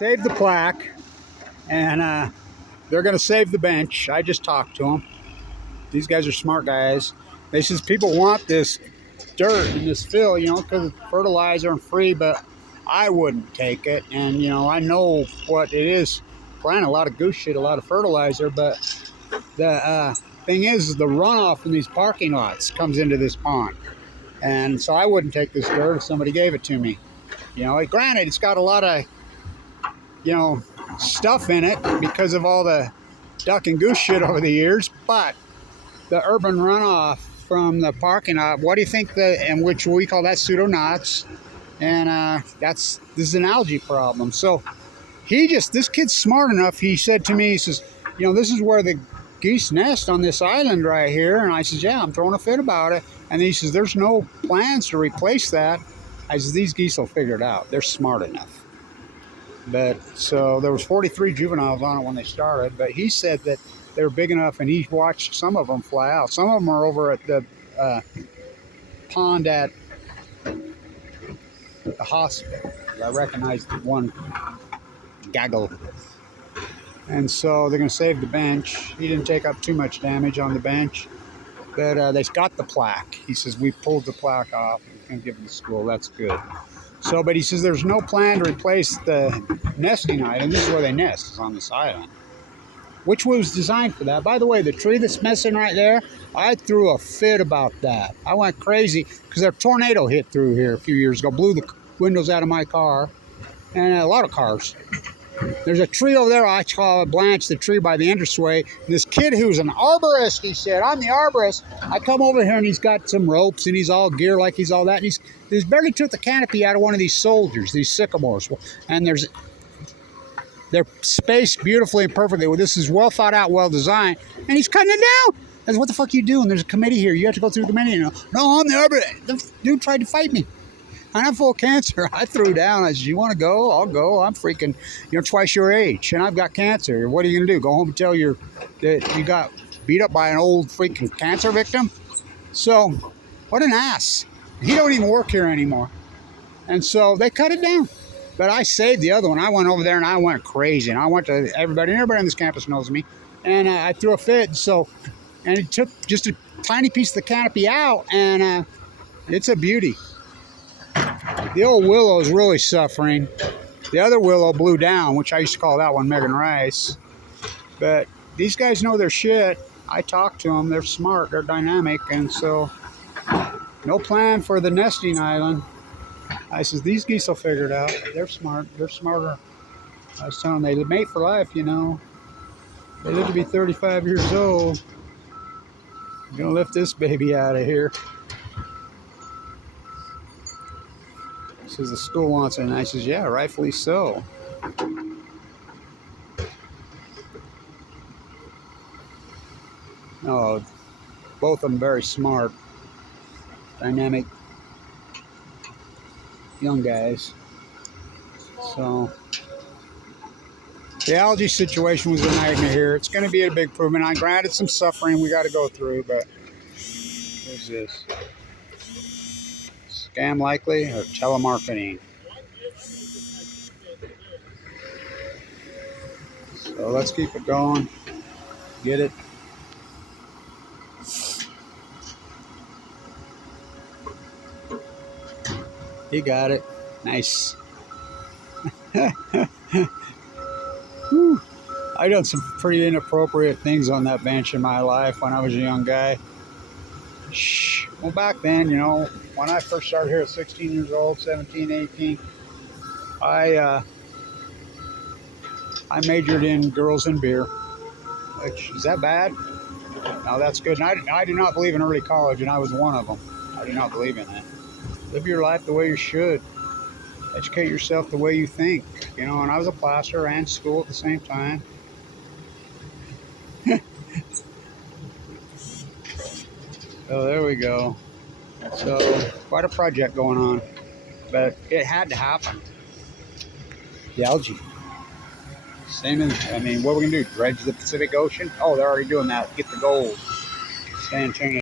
Save the plaque, and they're going to save the bench. I just talked to them. These guys are smart guys. They says people want this dirt and this fill, you know, because it's fertilizer and free, but I wouldn't take it. And, you know, I know what it is. Plant a lot of goose shit, a lot of fertilizer, but the thing is the runoff from these parking lots comes into this pond. And so I wouldn't take this dirt if somebody gave it to me. You know, granted, it's got a lot of, you know, stuff in it because of all the duck and goose shit over the years, but the urban runoff from the parking lot, what do you think and which we call that pseudoknots, and this is an algae problem. So this kid's smart enough, he said to me, he says, you know, this is where the geese nest on this island right here. And I says, yeah, I'm throwing a fit about it. And he says, there's no plans to replace that. I says, these geese will figure it out. They're smart enough. But so there was 43 juveniles on it when they started, but he said that they were big enough, and he watched some of them fly out. Some of them are over at the pond at the hospital. I recognized one gaggle. And so they're going to save the bench. He didn't take up too much damage on the bench, but they got the plaque. He says, we pulled the plaque off and can give it to school. That's good. So, but he says there's no plan to replace the nesting island. This is where they nest, is on this island, which was designed for that. By the way, the tree that's missing right there, I threw a fit about that. I went crazy because a tornado hit through here a few years ago, blew the windows out of my car, and a lot of cars. There's a tree over there, I call it Blanche, the tree by the entranceway. And this kid who's an arborist, he said, I'm the arborist. I come over here and he's got some ropes and he's all gear like he's all that. And he's barely took the canopy out of one of these soldiers, these sycamores. And they're spaced beautifully and perfectly. Well, this is well thought out, well designed. And he's cutting it down. I said, what the fuck are you doing? There's a committee here. You have to go through the committee. And no, I'm the arborist. The dude tried to fight me. And I'm full of cancer. I threw down. I said, you want to go? I'll go. I'm freaking, twice your age. And I've got cancer. What are you going to do? Go home and tell that you got beat up by an old freaking cancer victim? So, what an ass. He don't even work here anymore. And so they cut it down. But I saved the other one. I went over there and I went crazy. And I went to everybody. Everybody on this campus knows me. And I threw a fit. And it took just a tiny piece of the canopy out. And it's a beauty. The old willow is really suffering. The other willow blew down, which I used to call that one Megan Rice. But these guys know their shit. I talked to them. They're smart. They're dynamic. And so, no plan for the nesting island. I says, these geese will figure it out. They're smart. They're smarter. I was telling them, they mate for life, you know. They live to be 35 years old. I'm going to lift this baby out of here. Says the school wants it, and I says, yeah, rightfully so. Oh, both of them very smart, dynamic young guys. So the algae situation was a nightmare here. It's going to be a big improvement. I granted some suffering we got to go through, but what's this? Scam likely or telemarketing. So let's keep it going. Get it. He got it. Nice. I've done some pretty inappropriate things on that bench in my life when I was a young guy. Well, back then, when I first started here at 16 years old, 17, 18, I majored in girls and beer. Which, is that bad? No, that's good. And I do not believe in early college, and I was one of them. I do not believe in that. Live your life the way you should. Educate yourself the way you think. And I was a plasterer and school at the same time. So there we go. So quite a project going on, but it had to happen. The algae. Same as, what are we gonna do? Dredge the Pacific Ocean? Oh, they're already doing that. Get the gold. San Antonio.